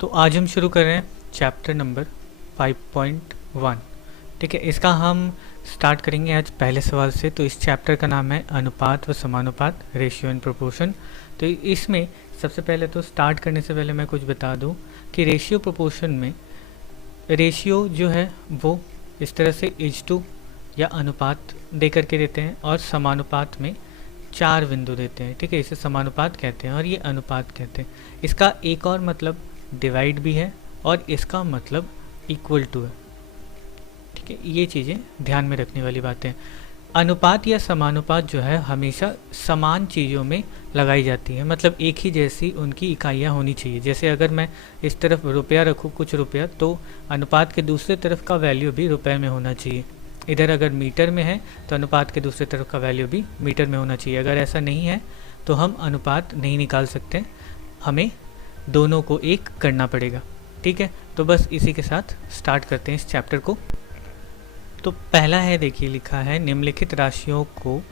तो आज हम शुरू कर रहे हैं चैप्टर नंबर 5.1। ठीक है, इसका हम स्टार्ट करेंगे आज पहले सवाल से। तो इस चैप्टर का नाम है अनुपात व समानुपात, रेशियो एंड प्रोपोर्शन। तो इसमें सबसे पहले तो स्टार्ट करने से पहले मैं कुछ बता दूं कि रेशियो प्रोपोर्शन में रेशियो जो है वो इस तरह से H2 या अनुपात दे करके देते हैं, और समानुपात में 4 बिंदु देते हैं। ठीक है, इसे समानुपात कहते हैं और ये अनुपात कहते हैं। इसका एक और मतलब डिवाइड भी है और इसका मतलब इक्वल टू है। ठीक है, ये चीज़ें ध्यान में रखने वाली बातें हैं। अनुपात या समानुपात जो है हमेशा समान चीज़ों में लगाई जाती है, मतलब एक ही जैसी उनकी इकाइयाँ होनी चाहिए। जैसे अगर मैं इस तरफ रुपया रखूँ, कुछ रुपया, तो अनुपात के दूसरे तरफ का वैल्यू भी रुपए में होना चाहिए। इधर अगर मीटर में है तो अनुपात के दूसरे तरफ का वैल्यू भी मीटर में होना चाहिए। अगर ऐसा नहीं है तो हम अनुपात नहीं निकाल सकते, हमें दोनों को एक करना पड़ेगा। ठीक है, तो बस इसी के साथ स्टार्ट करते हैं इस चैप्टर को। तो पहला है, देखिए लिखा है, निम्नलिखित राशियों को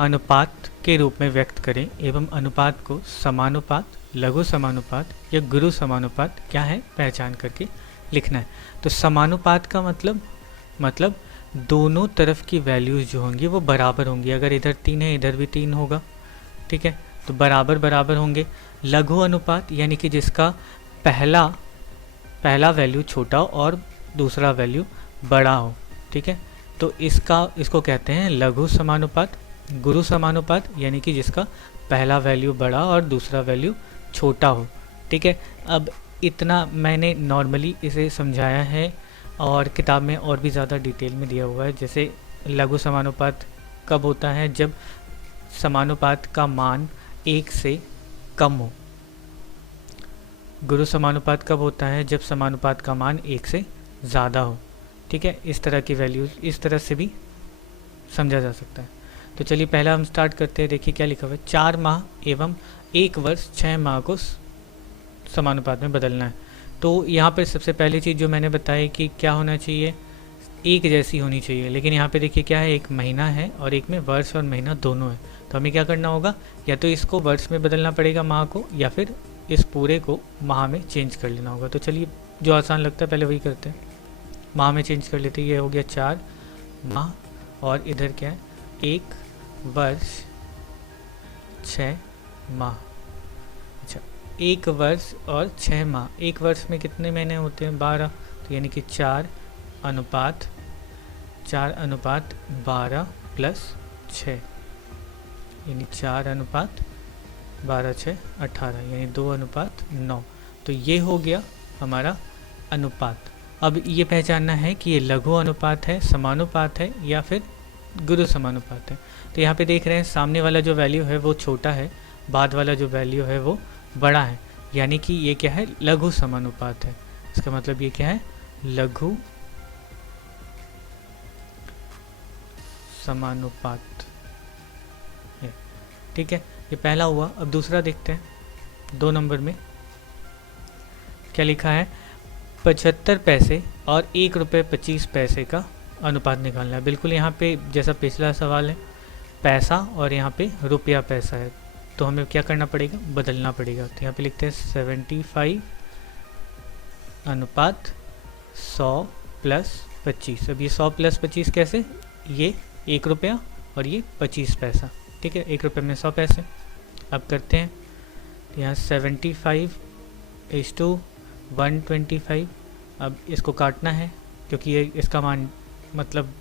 अनुपात के रूप में व्यक्त करें एवं अनुपात को समानुपात, लघु समानुपात या गुरु समानुपात क्या है पहचान करके लिखना है। तो समानुपात का मतलब दोनों तरफ की वैल्यूज़ जो होंगी वो बराबर होंगी। अगर इधर 3 है इधर भी 3 होगा। ठीक है, तो बराबर बराबर होंगे। लघु अनुपात यानी कि जिसका पहला वैल्यू छोटा और दूसरा वैल्यू बड़ा हो। ठीक है, तो इसको कहते हैं लघु समानुपात। गुरु समानुपात यानी कि जिसका पहला वैल्यू बड़ा और दूसरा वैल्यू छोटा हो। ठीक है, अब इतना मैंने नॉर्मली इसे समझाया है और किताब में और भी ज़्यादा डिटेल में दिया हुआ है। जैसे लघु समानुपात कब होता है, जब समानुपात का मान 1 से कम हो। गुरु समानुपात कब होता है, जब समानुपात का मान 1 से ज़्यादा हो। ठीक है, इस तरह की वैल्यूज़ इस तरह से भी समझा जा सकता है। तो चलिए पहला हम स्टार्ट करते हैं। देखिए क्या लिखा हुआ है, 4 माह एवं 1 वर्ष 6 माह को समानुपात में बदलना है। तो यहाँ पर सबसे पहली चीज़ जो मैंने बताई कि क्या होना चाहिए, एक जैसी होनी चाहिए। लेकिन यहाँ पे देखिए क्या है, एक महीना है और एक में वर्ष और महीना दोनों है। तो हमें क्या करना होगा, या तो इसको वर्ष में बदलना पड़ेगा माह को, या फिर इस पूरे को माह में चेंज कर लेना होगा। तो चलिए जो आसान लगता है पहले वही करते हैं, माह में चेंज कर लेते हैं। ये हो गया 4 माह और इधर क्या है, 1 वर्ष 6 माह। अच्छा, 1 वर्ष और 6 माह। 1 वर्ष में कितने महीने होते हैं, 12। तो यानी कि 4 अनुपात 12 प्लस 6, यानी 4 अनुपात 12 6 18, यानी 2 अनुपात 9। तो ये हो गया हमारा अनुपात। अब ये पहचानना है कि ये लघु अनुपात है, समानुपात है या फिर गुरु समानुपात है। तो यहाँ पे देख रहे हैं सामने वाला जो वैल्यू है वो छोटा है, बाद वाला जो वैल्यू है वो बड़ा है, यानी कि ये क्या है, लघु समानुपात है। इसका मतलब ये क्या है, लघु समानुपात है। ठीक है, ये पहला हुआ। अब दूसरा देखते हैं, 2 नंबर में क्या लिखा है, 75 पैसे और 1 रुपये 25 पैसे का अनुपात निकालना है। बिल्कुल यहाँ पे जैसा पिछला सवाल है, पैसा और यहाँ पे रुपया पैसा है, तो हमें क्या करना पड़ेगा, बदलना पड़ेगा। तो यहाँ पे लिखते हैं 75 अनुपात 100 प्लस 25। अब ये 100 प्लस 25 कैसे, ये 1 रुपया और ये 25 पैसा। ठीक है, 1 रुपये में 100 पैसे। अब करते हैं, तो यहाँ 75 = 125। अब इसको काटना है क्योंकि ये इसका मान मतलब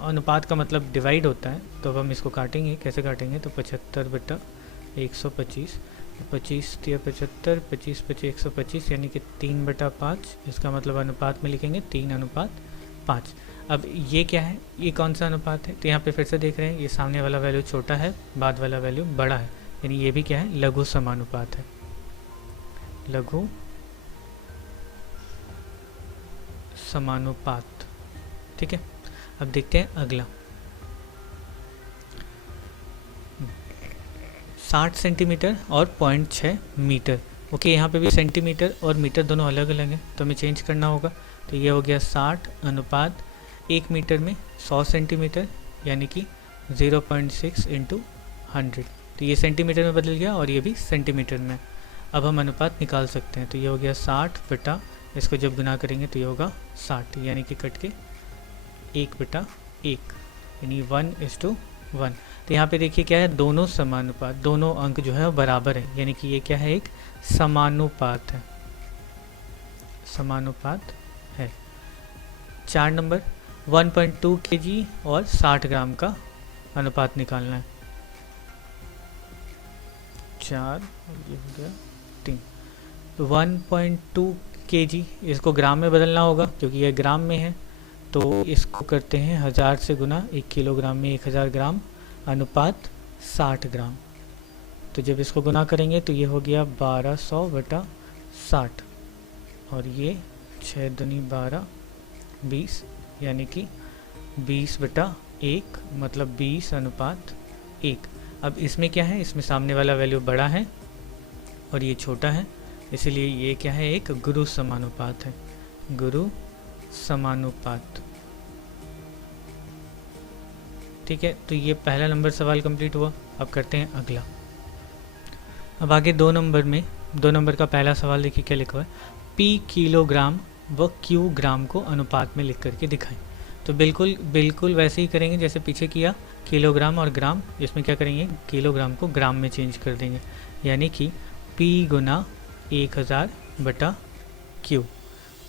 अनुपात का मतलब डिवाइड होता है, तो अब हम इसको काटेंगे। कैसे काटेंगे, तो 75 बटा 125, 25 × 75, 25 × 125, यानी कि 3 बटा 5। इसका मतलब अनुपात में लिखेंगे 3 अनुपात 5। अब ये क्या है, ये कौन सा अनुपात है, तो यहाँ पे फिर से देख रहे हैं, ये सामने वाला वैल्यू छोटा है, बाद वाला वैल्यू बड़ा है, यानी ये भी क्या है, लघु समानुपात है, लघु समानुपात। ठीक है, अब देखते हैं अगला, 60 सेंटीमीटर और 0.6 मीटर। ओके, यहाँ पे भी सेंटीमीटर और मीटर दोनों अलग अलग हैं, तो हमें चेंज करना होगा। तो ये हो गया 60 अनुपात 1 मीटर में 100 सेंटीमीटर, यानी कि 0.6 × 100। तो ये सेंटीमीटर में बदल गया और ये भी सेंटीमीटर में। अब हम अनुपात निकाल सकते हैं। तो ये हो गया 60 बटा, इसको जब गुना करेंगे तो ये होगा 60, यानी कि कट के 1 बटा 1, यानी 1:1। तो यहाँ पे देखिए क्या है, दोनों समानुपात, दोनों अंक जो है वो बराबर है, यानी कि ये क्या है, एक समानुपात है, समानुपात है। 4 नंबर 1.2 kg और 60 ग्राम का अनुपात निकालना है। 4 और ये हो गया 3। तो 1.2 kg इसको ग्राम में बदलना होगा क्योंकि ये ग्राम में है, तो इसको करते हैं 1000 से गुना, 1 किलोग्राम में 1000 ग्राम, अनुपात 60 ग्राम। तो जब इसको गुना करेंगे तो ये हो गया 1200 बटा 60, और ये 6 दूनी 12, 20, यानी कि 20 बटा 1, मतलब 20 अनुपात 1। अब इसमें क्या है, इसमें सामने वाला वैल्यू बड़ा है और ये छोटा है, इसलिए ये क्या है, एक गुरु समानुपात है, गुरु समानुपात। ठीक है, तो ये पहला नंबर सवाल कंप्लीट हुआ। अब करते हैं अगला। अब आगे 2 नंबर में, 2 नंबर का पहला सवाल देखिए क्या लिखा हुआ है, P किलोग्राम व Q ग्राम को अनुपात में लिख करके दिखाएं। तो बिल्कुल वैसे ही करेंगे जैसे पीछे किया, किलोग्राम और ग्राम, इसमें क्या करेंगे, किलोग्राम को ग्राम में चेंज कर देंगे, यानी कि P गुना 1000 बटा Q।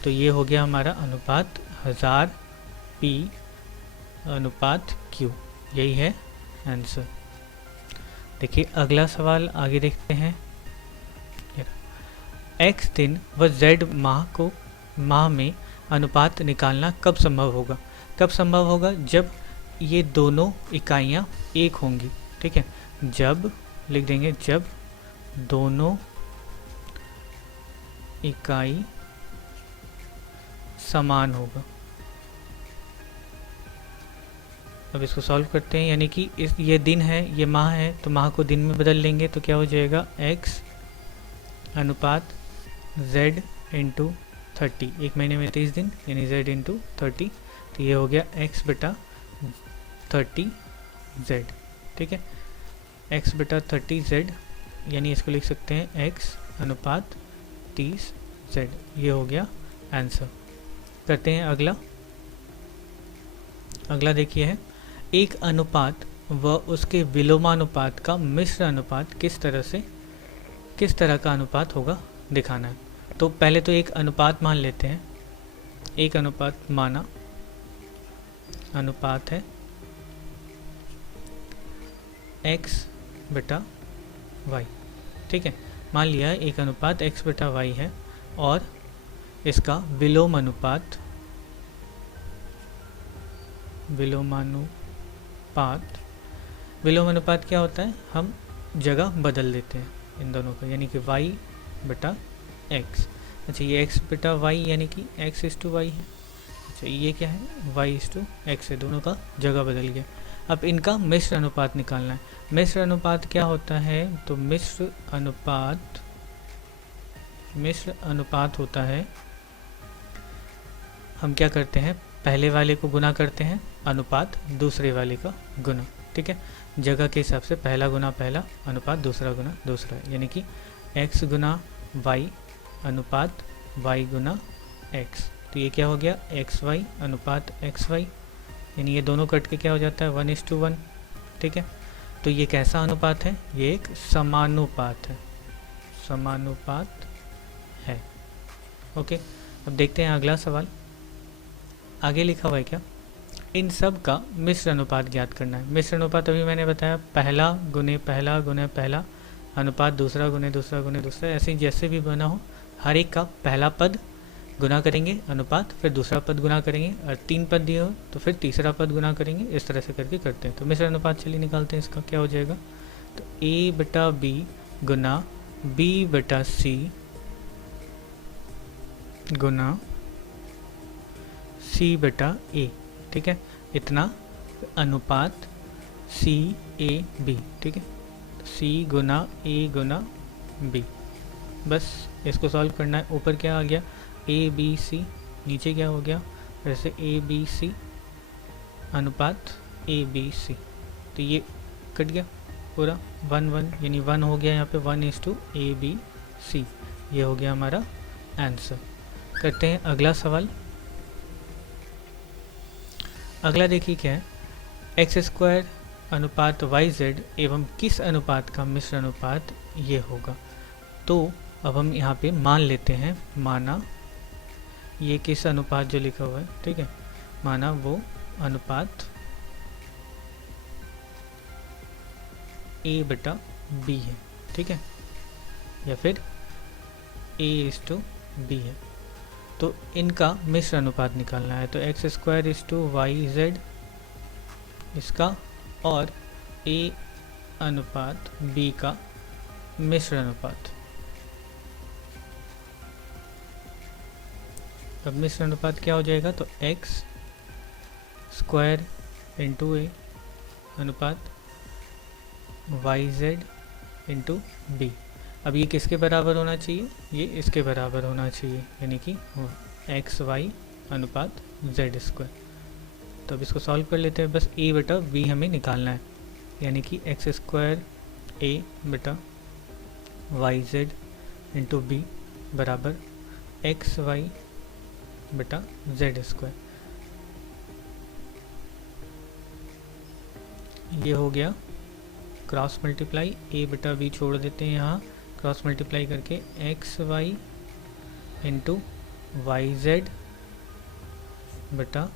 तो ये हो गया हमारा अनुपात 1000 P अनुपात Q, यही है आंसर। देखिए अगला सवाल आगे देखते हैं। x दिन व z माह में अनुपात निकालना कब संभव होगा। कब संभव होगा, जब ये दोनों इकाइयाँ एक होंगी। ठीक है, जब लिख देंगे, जब दोनों इकाई समान होगा। अब इसको सॉल्व करते हैं, यानी कि ये दिन है, ये माह है, तो माह को दिन में बदल लेंगे तो क्या हो जाएगा, x अनुपात z इंटू 30, एक महीने में 30 दिन, यानी z इंटू 30। तो ये हो गया x बटा 30z। ठीक है, x बटा 30z, यानी इसको लिख सकते हैं x अनुपात 30z। ये हो गया आंसर। करते हैं अगला। अगला देखिए है, एक अनुपात व उसके विलोमानुपात का मिश्र अनुपात किस तरह का अनुपात होगा दिखाना है। तो पहले तो एक अनुपात मान लेते हैं, एक अनुपात माना, अनुपात है x बटा y। ठीक है, मान लिया एक अनुपात x बटा y है, और इसका विलोमानुपात क्या होता है, हम जगह बदल देते हैं इन दोनों को, यानी कि y बटा x। अच्छा, ये x बटा y यानी कि x इस टू y है। अच्छा, ये क्या है, y इस टू x है, दोनों का जगह बदल गया। अब इनका मिश्र अनुपात निकालना है। मिश्र अनुपात क्या होता है, तो मिश्र अनुपात होता है, हम क्या करते हैं, पहले वाले को गुना करते हैं, अनुपात दूसरे वाले का गुना। ठीक है, जगह के हिसाब से पहला गुना पहला, अनुपात दूसरा गुना दूसरा, यानी कि x गुना y अनुपात y गुना x। तो ये क्या हो गया, xy अनुपात xy, यानी ये दोनों कट के क्या हो जाता है, 1:1। ठीक है, तो ये कैसा अनुपात है, ये एक समानुपात है, समानुपात है। ओके, अब देखते हैं अगला सवाल। आगे लिखा हुआ है क्या, इन सब का मिश्र अनुपात ज्ञात करना है। मिश्र अनुपात अभी मैंने बताया, पहला गुने पहला अनुपात दूसरा गुने दूसरा, ऐसे जैसे भी बना हो, हर एक का पहला पद गुना करेंगे अनुपात, फिर दूसरा पद गुना करेंगे, और 3 पद दिए हो तो फिर तीसरा पद गुना करेंगे, इस तरह से करके करते हैं। तो मिश्र अनुपात चलिए निकालते हैं, इसका क्या हो जाएगा, तो a बटा b गुना b बटा c गुना c बटा a। ठीक है, इतना अनुपात c a b। ठीक है, c Guna a Guna b, बस इसको सॉल्व करना है। ऊपर क्या आ गया, a b c, नीचे क्या हो गया, वैसे a b c अनुपात a b c। तो ये कट गया पूरा 1 1, यानी 1 हो गया यहाँ पे, 1:a b सी। ये हो गया हमारा आंसर। करते हैं अगला सवाल। अगला देखिए क्या है, एक्स स्क्वायर अनुपात वाई जेड एवं किस अनुपात का मिश्र अनुपात ये होगा। तो अब हम यहाँ पे मान लेते हैं, माना ये किस अनुपात जो लिखा हुआ है, ठीक है, माना वो अनुपात A/B है, ठीक है, या फिर A/B है। तो इनका मिश्र अनुपात निकालना है। तो x square is to y z इसका और A अनुपात B का मिश्र अनुपात। अब मिश्र अनुपात क्या हो जाएगा, तो एक्स स्क्वायर इंटू A अनुपात वाई जेड इंटू बी। अब ये किसके बराबर होना चाहिए, ये इसके बराबर होना चाहिए, यानी कि एक्स वाई अनुपात जेड स्क्वायर। तो अब इसको सॉल्व कर लेते हैं। बस A/B हमें निकालना है, यानी कि x square y z into b बराबर एक्स वाई बटा जेड स्क्वायर। ये हो गया क्रॉस मल्टीप्लाई, A/B छोड़ देते हैं यहाँ, क्रॉस मल्टीप्लाई करके x y into y z बटा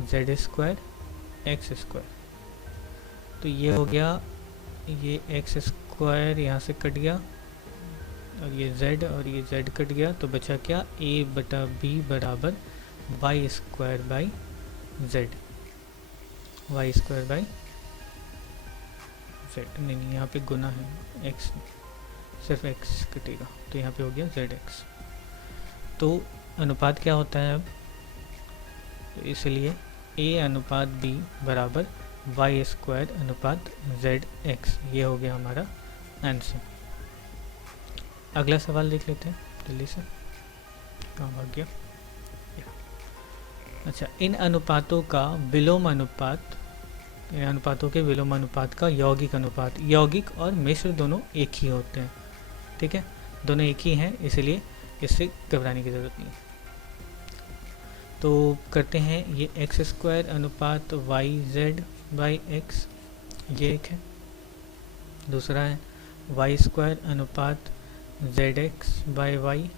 जेड स्क्वायर एक्स स्क्वायर। तो ये हो गया, ये एक्स स्क्वायर यहाँ से कट गया और ये z कट गया, तो बचा क्या, A/B बराबर y square by z, y square by z. नहीं, यहाँ पे गुना है, x सिर्फ x कटेगा, तो यहाँ पे हो गया zx। तो अनुपात क्या होता है अब, तो इसलिए A अनुपात B बराबर वाई स्क्वायर अनुपात zx। ये हो गया हमारा आंसर। अगला सवाल देख लेते हैं जल्दी से, कहाँ भाग गया। अच्छा, इन अनुपातों का विलोम अनुपात, इन अनुपातों के विलोम अनुपात का यौगिक अनुपात, यौगिक और मिश्र दोनों एक ही होते हैं, ठीक है, दोनों एक ही हैं, इसलिए इससे घबराने की ज़रूरत नहीं। तो करते हैं, ये एक्स स्क्वायर अनुपात वाई जेड बाई एक्स, ये एक है। दूसरा है वाई स्क्वायर अनुपात जेड एक्स बाई वाई,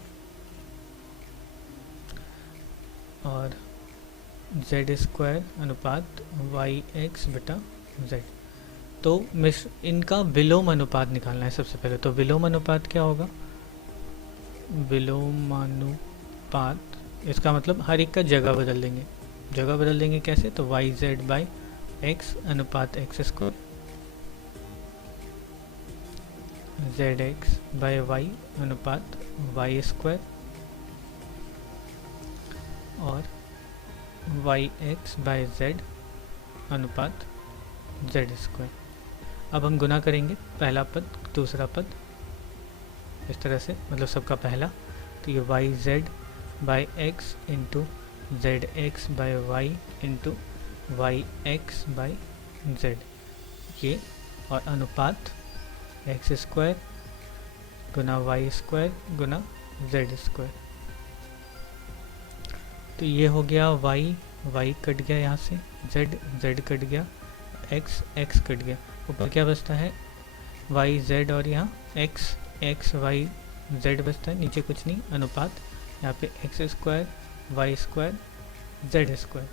और जेड स्क्वायर अनुपात वाई एक्स बटा जेड। तो मिश्र, इनका विलोम अनुपात निकालना है सबसे पहले। तो विलोम अनुपात क्या होगा, विलोमानुपात, इसका मतलब हर एक का जगह बदल देंगे। जगह बदल देंगे कैसे, तो वाई जेड बाई एक्स अनुपात x square, z x by y अनुपात वाई स्क्वायर, और वाई एक्स बाई जेड अनुपात जेड स्क्वायर। अब हम गुना करेंगे पहला पद दूसरा पद इस तरह से, मतलब सबका पहला। तो ये y z by x into z x by y into y x by z, ये, और अनुपात एक्स स्क्वायर गुना वाई स्क्वायर गुना जेड स्क्वायर। तो ये हो गया वाई, वाई कट गया यहाँ से, जेड, जेड कट गया, एक्स, एक्स कट गया, ऊपर क्या बचता है, वाई जेड, और यहाँ एक्स, एक्स वाई जेड बचता है, नीचे कुछ नहीं, अनुपात यहाँ पे x square y square z square.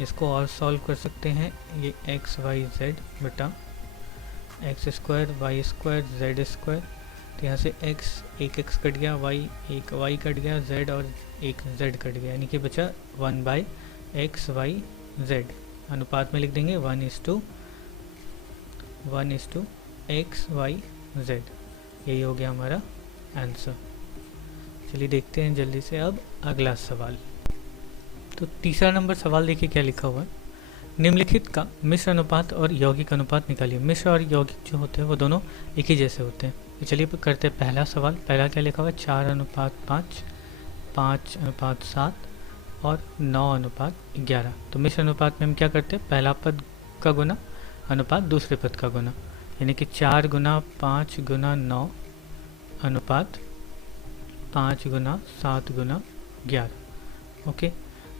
इसको और सॉल्व कर सकते हैं, ये एक्स वाई जेड बटा x square y square z square. तो यहाँ से एक्स, एक एक्स कट गया, वाई, एक वाई कट गया, जेड और एक जेड कट गया, यानी कि बचा 1 बाई एक्स वाई जेड। अनुपात में लिख देंगे 1:1 एक्स वाई जेड। यही हो गया हमारा आंसर। चलिए देखते हैं जल्दी से अब अगला सवाल। तो तीसरा नंबर सवाल देखिए क्या लिखा हुआ है, निम्नलिखित का मिश्र अनुपात और यौगिक अनुपात निकालिए। मिश्र और यौगिक जो होते हैं वो दोनों एक ही जैसे होते हैं। तो चलिए करते हैं पहला सवाल। पहला क्या लिखा हुआ है, 4:5, 5:7 और 9:11। तो मिश्र अनुपात में हम क्या करते हैं, पहला पद का गुना अनुपात दूसरे पद का गुना, यानी कि 4 गुना 5 गुना 9 अनुपात 5 गुना 7 गुना 11। ओके,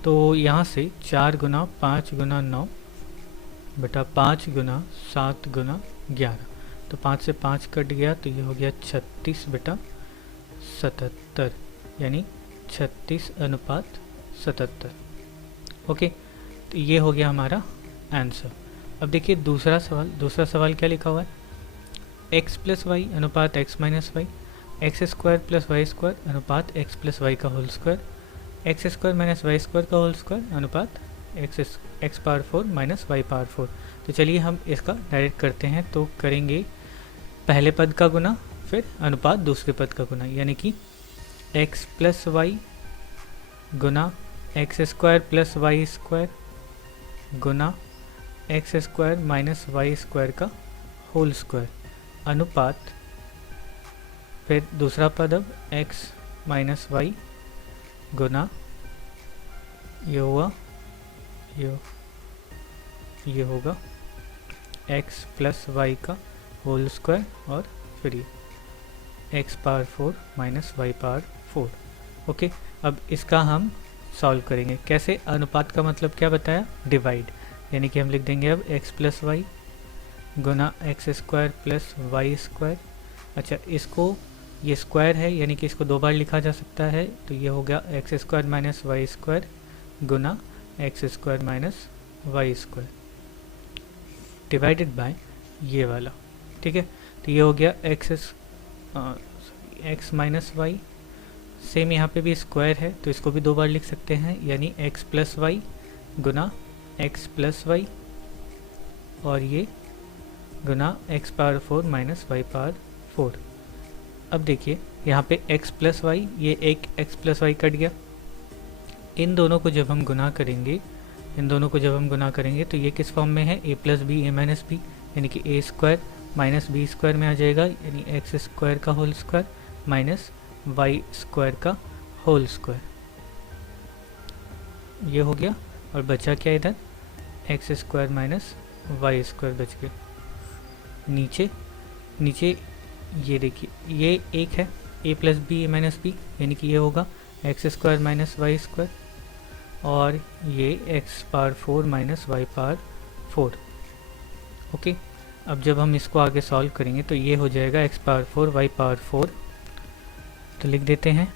तो यहाँ से 4 गुना 5 गुना 9 बटा 5 गुना 7 गुना 11, तो 5 से 5 कट गया, तो ये हो गया 36 बटा 77, यानी 36 अनुपात 77। ओके, तो ये हो गया हमारा आंसर। अब देखिए दूसरा सवाल क्या लिखा हुआ है, x प्लस वाई अनुपात x minus y, x square plus y square अनुपात x प्लस वाई का whole square, x square minus y square का होल स्क्वायर अनुपात x power 4 minus y power 4। तो चलिए हम इसका डायरेक्ट करते हैं। तो करेंगे पहले पद का गुना, फिर अनुपात दूसरे पद का गुना, यानी कि x प्लस वाई गुना x square plus y square गुना x square minus y square का होल स्क्वायर अनुपात, फिर दूसरा पद अब x माइनस वाई गुना ये हुआ ये होगा x प्लस वाई का होल स्क्वायर, और फिर ये x power 4 minus y power 4। Okay, अब इसका हम सॉल्व करेंगे कैसे। अनुपात का मतलब क्या बताया, डिवाइड, यानी कि हम लिख देंगे अब x प्लस वाई गुना x square plus y square. अच्छा, इसको ये स्क्वायर है, यानी कि इसको 2 बार लिखा जा सकता है, तो ये हो गया x square minus y square गुना x square minus y square divided by ये वाला। ठीक है, तो ये हो गया एक्स माइनस वाई, सेम यहाँ पे भी स्क्वायर है, तो इसको भी 2 बार लिख सकते हैं, यानी एक्स प्लस वाई गुना एक्स प्लस वाई, और ये गुना x power 4 minus y power 4। अब देखिए यहाँ पे x प्लस वाई, ये एक x प्लस वाई कट गया, इन दोनों को जब हम गुना करेंगे तो ये किस फॉर्म में है, a plus b a minus b, यानी कि a square minus b square में आ जाएगा, यानी एक्स स्क्वायर का whole square minus y square का होल स्क्वायर, ये हो गया। और बचा क्या इधर, x square minus y square बच गया। नीचे ये देखिए ये एक है a plus b a minus b, यानी कि ये होगा x square minus y square, और ये x power 4 minus y power 4। Okay, अब जब हम इसको आगे सॉल्व करेंगे तो ये हो जाएगा एक्स पावर 4 वाई पावर 4, तो लिख देते हैं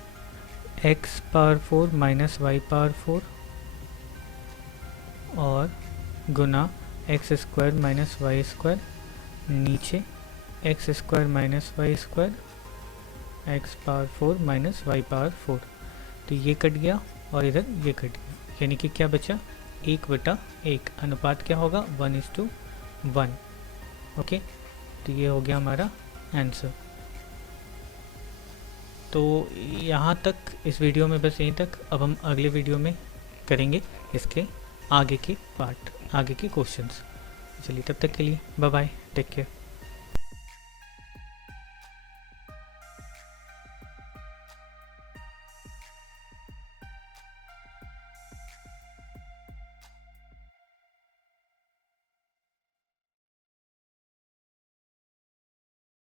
x power 4 minus y power 4 और गुना x square minus y square, नीचे x square minus y square x power 4 minus y power 4, तो ये कट गया और इधर ये कट गया, यानी कि क्या बचा 1/1। अनुपात क्या होगा 1:1। ओके, तो ये हो गया हमारा आंसर। तो यहाँ तक इस वीडियो में बस यहीं तक। अब हम अगले वीडियो में करेंगे इसके आगे के क्वेश्चंस। चलिए तब तक के लिए बाय बाय, टेक केयर।